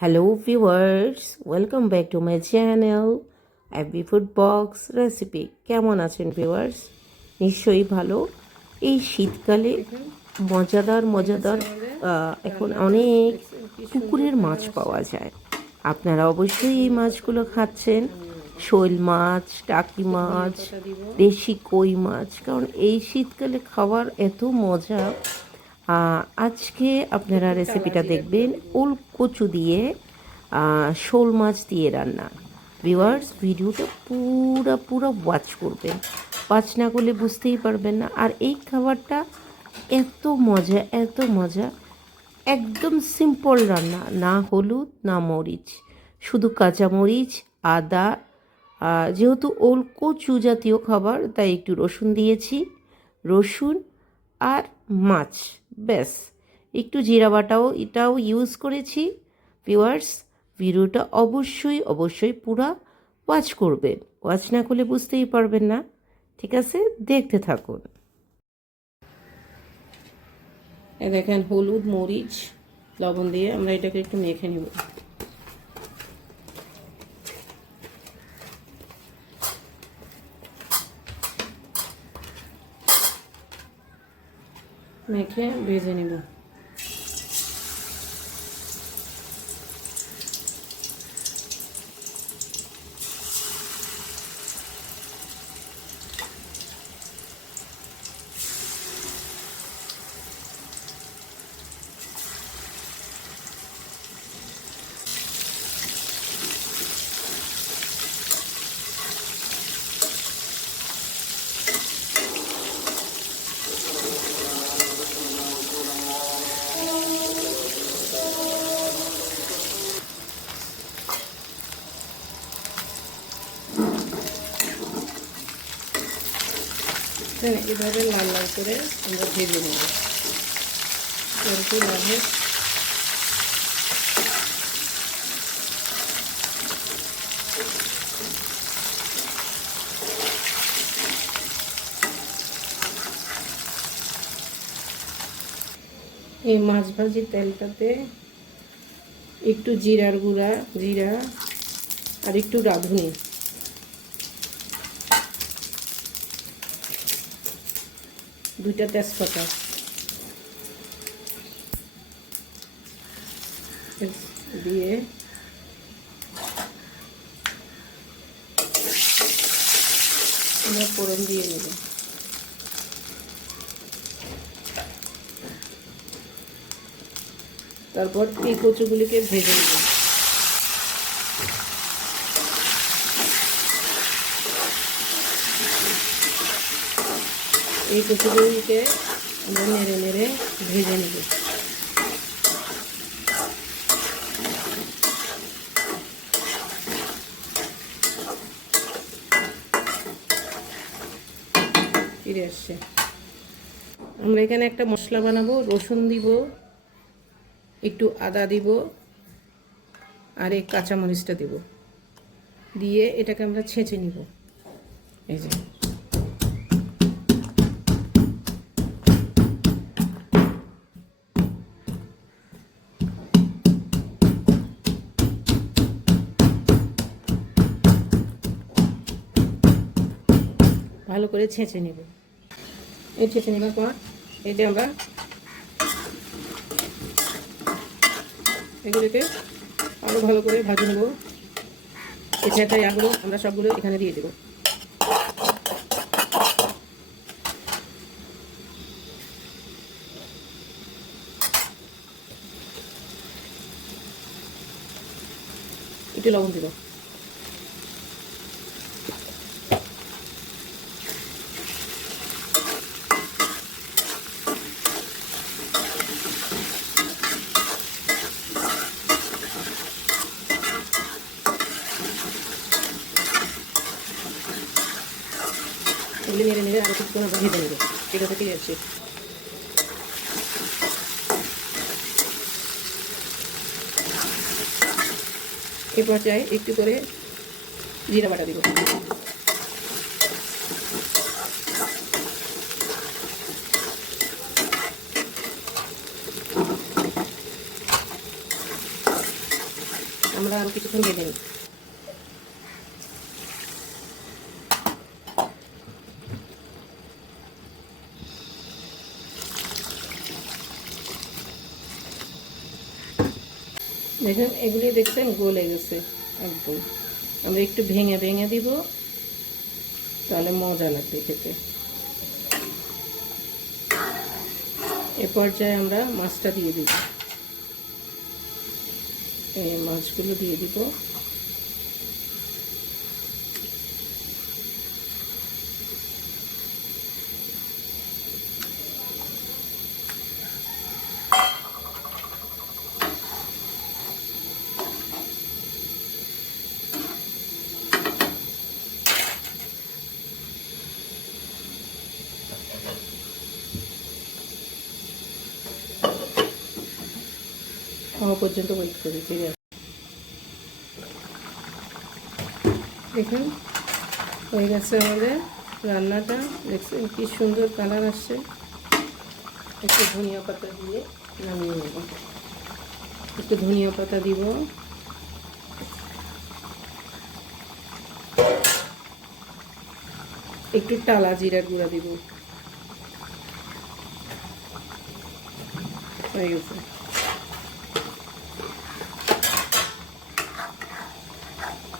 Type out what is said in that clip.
Hello viewers welcome back to my channel Abby food box recipe কেমন আছেন viewers নিশ্চয়ই ভালো। এই শীতকালে মজাদার মজাদার এখন অনেক পুকুরের মাছ পাওয়া যায়। আপনারা অবশ্যই এই মাছগুলো খাচ্ছেন। শৈল মাছ, টাকি মাছ, দেশি কই মাছ। কারণ এই শীতকালে খাওয়ার এত মজা আজকে আপনারা রেসিপিটা দেখবেন। ওল কচু দিয়ে শোল মাছ দিয়ে রান্না। ভিউয়ার্স ভিডিওটা পুরো পুরো ওয়াচ করবেন। ওয়াচ না করলে বুঝতেই পারবেন না। আর এই খাবারটা এত মজা এত মজা। একদম সিম্পল রান্না না হলুদ না মরিচ। শুধু কাঁচা মরিচ আদা যেহেতু ওল কচু জাতীয় খাবার তাই একটু রসুন দিয়েছি। রসুন আর মাছ। ব্যাস। একটু জিরা বাটাও এটাও ইউজ করেছি। ভিউয়ার্স ভিডিওটা অবশ্যই অবশ্যই পুরা ওয়াচ করবেন ওয়াচ না করলে বুঝতেই পারবেন না। ঠিক আছে? দেখতে থাকুন। দেখেন হলুদ, মরিচ, লবণ দিয়ে আমরা এটাকে একটু মেখে নেব। মেখে ভেজে নেব। এভাবে লাল লাল করে আমরা ভেজে নেব। এই মাছ ভাজি তেলটাতে একটু জিরার গুঁড়া, জিরা আর একটু রাঁধুনি। দুইটা তেজপাতা। দিয়ে আমরা ফোড়ন দিয়ে নেব তারপর এই কচুগুলিকে ভেজে নেব। এই কচুগুলিকে আমরা নেড়ে নেড়ে ভেজে নেব। ফিরে আসছে। আমরা এখানে একটা মশলা বানাবো, রসুন দিব, একটু আদা দিব, আর এই কাঁচামরিচটা দিব। দিয়ে এটাকে আমরা ছেঁচে নিব। এই যে। ভালো করে ছেঁচে নেব। এই ছেঁচে নেবার পর এটা আমরা এগুলোকে আরও ভালো করে ভাজে নেব। এই ছেঁচা ইয়াগুলো আমরা সবগুলো এখানে দিয়ে দেবো। একটু লবণ দিব এগুলি নেড়ে নেড়ে আরও কিছুক্ষণ আমরা ভেজে নেব। ঠিক আছে ঠিক আছে এই পর্যায়ে একটু করে জিরা বাটা দিব। আমরা আরও কিছুক্ষণ ভেজে নিই। দেখুন এগুলি দেখছেন, গলে গেছে, একদম। আমরা একটু ভেঙে ভেঙে দিব, তাহলে মজা লাগবে খেতে। এ পর্যায়ে আমরা মাছটা দিয়ে দিব। এই মাছগুলো দিয়ে দিব। হওয়া পর্যন্ত ওয়েট করি আছে? দেখুন, হয়ে গেছে আমাদের রান্নাটা। দেখছেন কি সুন্দর কালার আসছে। একটু ধনিয়া পাতা দিয়ে নামিয়ে নেব। একটু ধনিয়া পাতা দিব। একটু টালা জিরা গুঁড়া দিব। হয়ে গেছে।